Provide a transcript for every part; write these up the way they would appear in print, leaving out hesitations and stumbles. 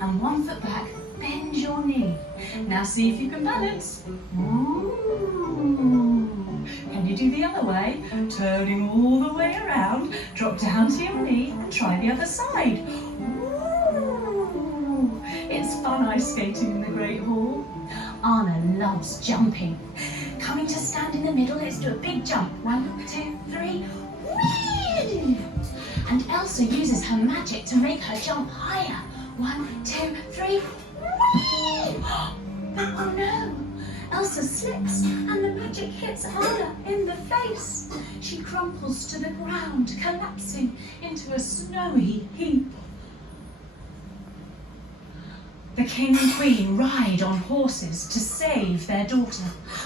and 1 foot back, bend your knee. Now see if you can balance. Ooh. Can you do the other way? Turning all the way around, drop down to your knee and try the other side. Ooh. It's fun ice skating in the Great Hall. Anna loves jumping. Coming to stand in the middle, let's do a big jump. 1, 2, 3. Whee! And Elsa uses her magic to make her jump higher. 1, 2, 3. Whee! Oh no! Elsa slips and the magic hits Anna in the face. She crumples to the ground, collapsing into a snowy heap. The king and queen ride on horses to save their daughter.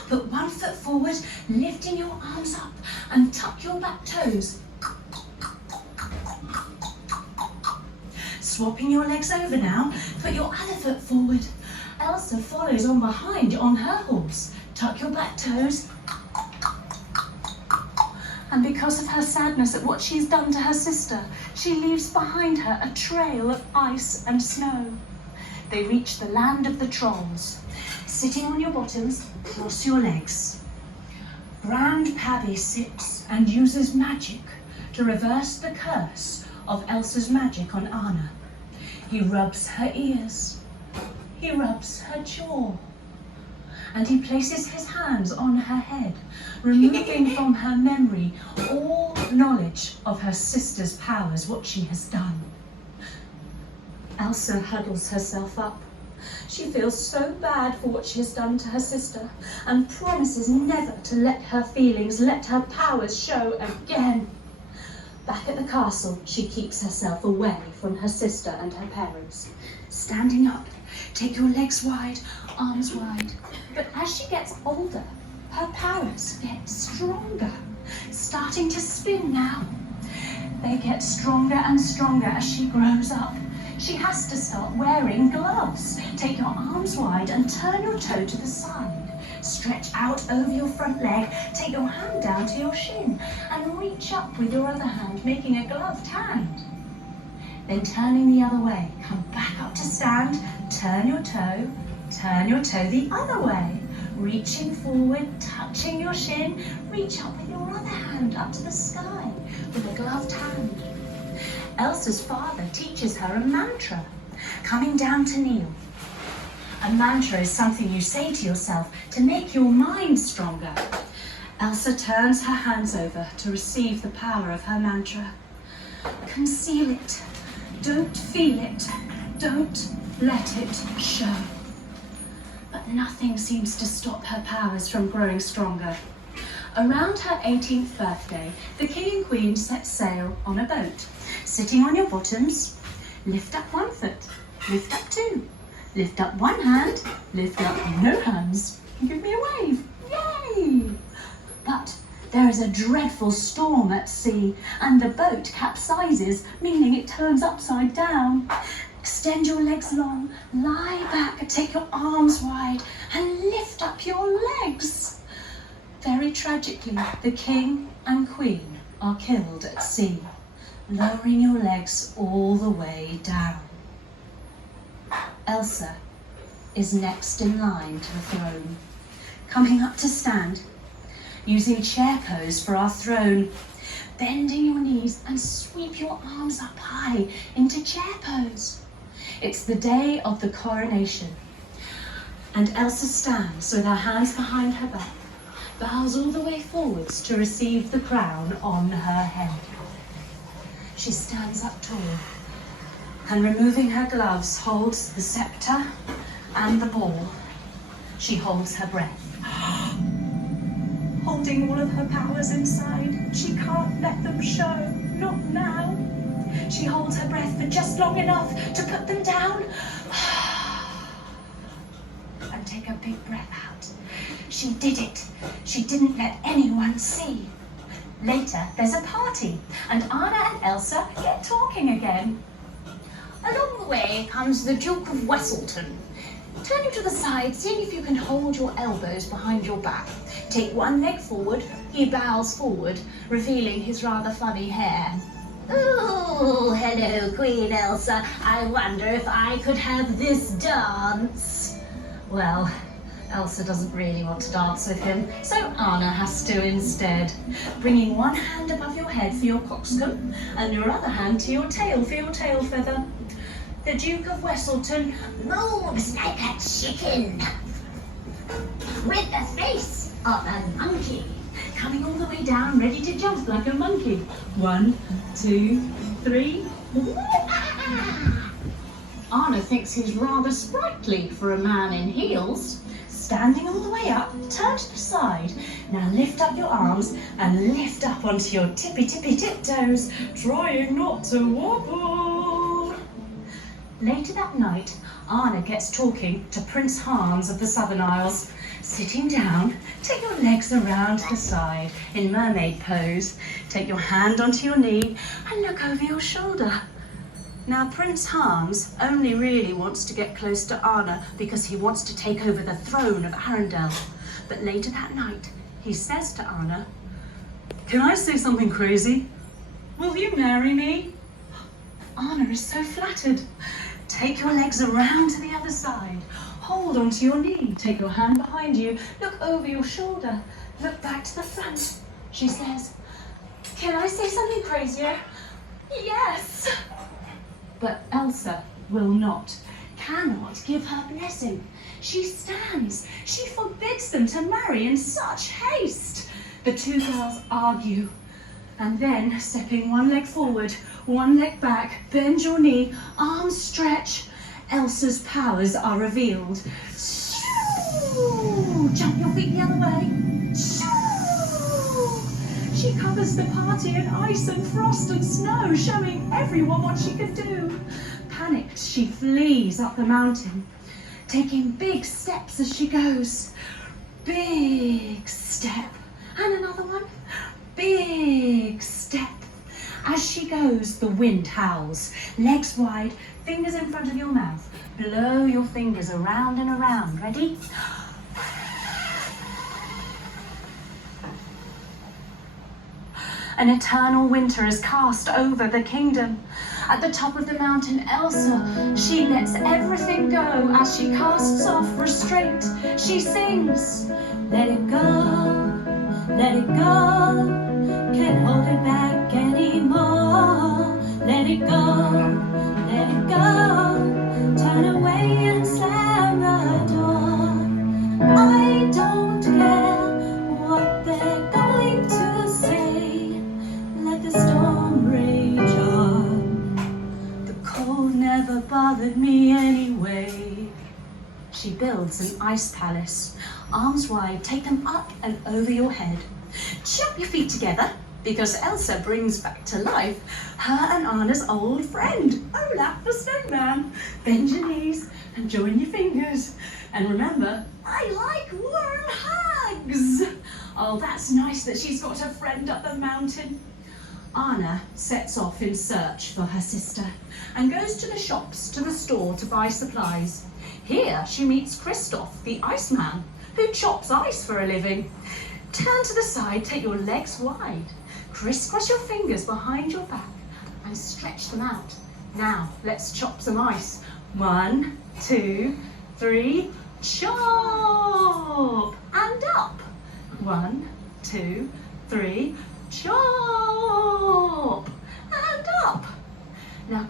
Put 1 foot forward, lifting your arms up and tuck your back toes. Swapping your legs over now, put your other foot forward. Elsa follows on behind on her horse. Tuck your back toes. And because of her sadness at what she's done to her sister, she leaves behind her a trail of ice and snow. They reach the land of the trolls. Sitting on your bottoms, cross your legs. Grand Pabby sits and uses magic to reverse the curse of Elsa's magic on Anna. He rubs her ears. He rubs her jaw. And he places his hands on her head, removing from her memory all knowledge of her sister's powers, what she has done. Elsa huddles herself up. She feels so bad for what she has done to her sister and promises never to let her feelings, let her powers show again. Back at the castle, she keeps herself away from her sister and her parents. Standing up, take your legs wide, arms wide. But as she gets older, her powers get stronger, starting to spin now. They get stronger and stronger as she grows up. She has to start wearing gloves. Take your arms wide and turn your toe to the side. Stretch out over your front leg, take your hand down to your shin and reach up with your other hand, making a gloved hand. Then turning the other way, come back up to stand, turn your toe the other way. Reaching forward, touching your shin, reach up with your other hand up to the sky with a gloved hand. Elsa's father teaches her a mantra, coming down to kneel. A mantra is something you say to yourself to make your mind stronger. Elsa turns her hands over to receive the power of her mantra. Conceal it. Don't feel it. Don't let it show. But nothing seems to stop her powers from growing stronger. Around her 18th birthday, the king and queen set sail on a boat. Sitting on your bottoms, lift up 1 foot, lift up 2. Lift up 1 hand, lift up no hands. Give me a wave. Yay! But there is a dreadful storm at sea and the boat capsizes, meaning it turns upside down. Extend your legs long, lie back, take your arms wide and lift up your legs. Very tragically, the king and queen are killed at sea, lowering your legs all the way down. Elsa is next in line to the throne. Coming up to stand, using chair pose for our throne. Bending your knees and sweep your arms up high into chair pose. It's the day of the coronation. And Elsa stands with her hands behind her back, bows all the way forwards to receive the crown on her head. She stands up tall and, removing her gloves, holds the scepter and the ball. She holds her breath. Holding all of her powers inside, she can't let them show, not now. She holds her breath for just long enough to put them down and take a big breath out. She did it. She didn't let anyone see. Later, there's a party, and Anna and Elsa get talking again. Along the way comes the Duke of Wesselton. Turn you to the side, seeing if you can hold your elbows behind your back. Take 1 leg forward, he bows forward, revealing his rather funny hair. Oh, hello, Queen Elsa. I wonder if I could have this dance. Well, Elsa doesn't really want to dance with him, so Anna has to instead. Bringing one hand above your head for your coxcomb and your other hand to your tail for your tail feather. The Duke of Wesselton moves like a chicken with the face of a monkey. Coming all the way down, ready to jump like a monkey. 1, 2, 3. Anna thinks he's rather sprightly for a man in heels. Standing all the way up, turn to the side. Now lift up your arms and lift up onto your tippy-tippy tiptoes, trying not to wobble. Later that night, Anna gets talking to Prince Hans of the Southern Isles. Sitting down, take your legs around to the side in mermaid pose. Take your hand onto your knee and look over your shoulder. Now, Prince Hans only really wants to get close to Anna because he wants to take over the throne of Arendelle. But later that night, he says to Anna, "Can I say something crazy? Will you marry me?" Anna is so flattered. Take your legs around to the other side. Hold onto your knee. Take your hand behind you. Look over your shoulder. Look back to the front. She says, "Can I say something crazier?" "Yes." But Elsa will not, cannot give her blessing. She stands. She forbids them to marry in such haste. The two girls argue. And then, stepping one leg forward, one leg back, bend your knee, arms stretch, Elsa's powers are revealed. Shoo! Jump your feet the other way. Shoo! She covers the party in ice and frost and snow, showing everyone what she can do. Panicked, she flees up the mountain, taking big steps as she goes. Big step. And another one. Big step. As she goes, the wind howls. Legs wide, fingers in front of your mouth. Blow your fingers around and around. Ready? An eternal winter is cast over the kingdom. At the top of the mountain, Elsa, she lets everything go as she casts off restraint. She sings, "Let it go, let it go. Can't hold it back anymore. Let it go, let it go. Turn away and slam the door. I don't care what they're going to say. Let the storm rage on. The cold never bothered me anyway." She builds an ice palace. Arms wide, take them up and over your head. Jump your feet together, because Elsa brings back to life her and Anna's old friend, Olaf the Snowman. Bend your knees and join your fingers. And remember, I like warm hugs. Oh, that's nice that she's got a friend up the mountain. Anna sets off in search for her sister and goes to the shops, to the store to buy supplies. Here she meets Kristoff, the Iceman, who chops ice for a living. Turn to the side, take your legs wide. Crisscross your fingers behind your back and stretch them out. Now, let's chop some ice. 1, 2, 3, chop! And up. 1, 2, 3, chop! And up. Now,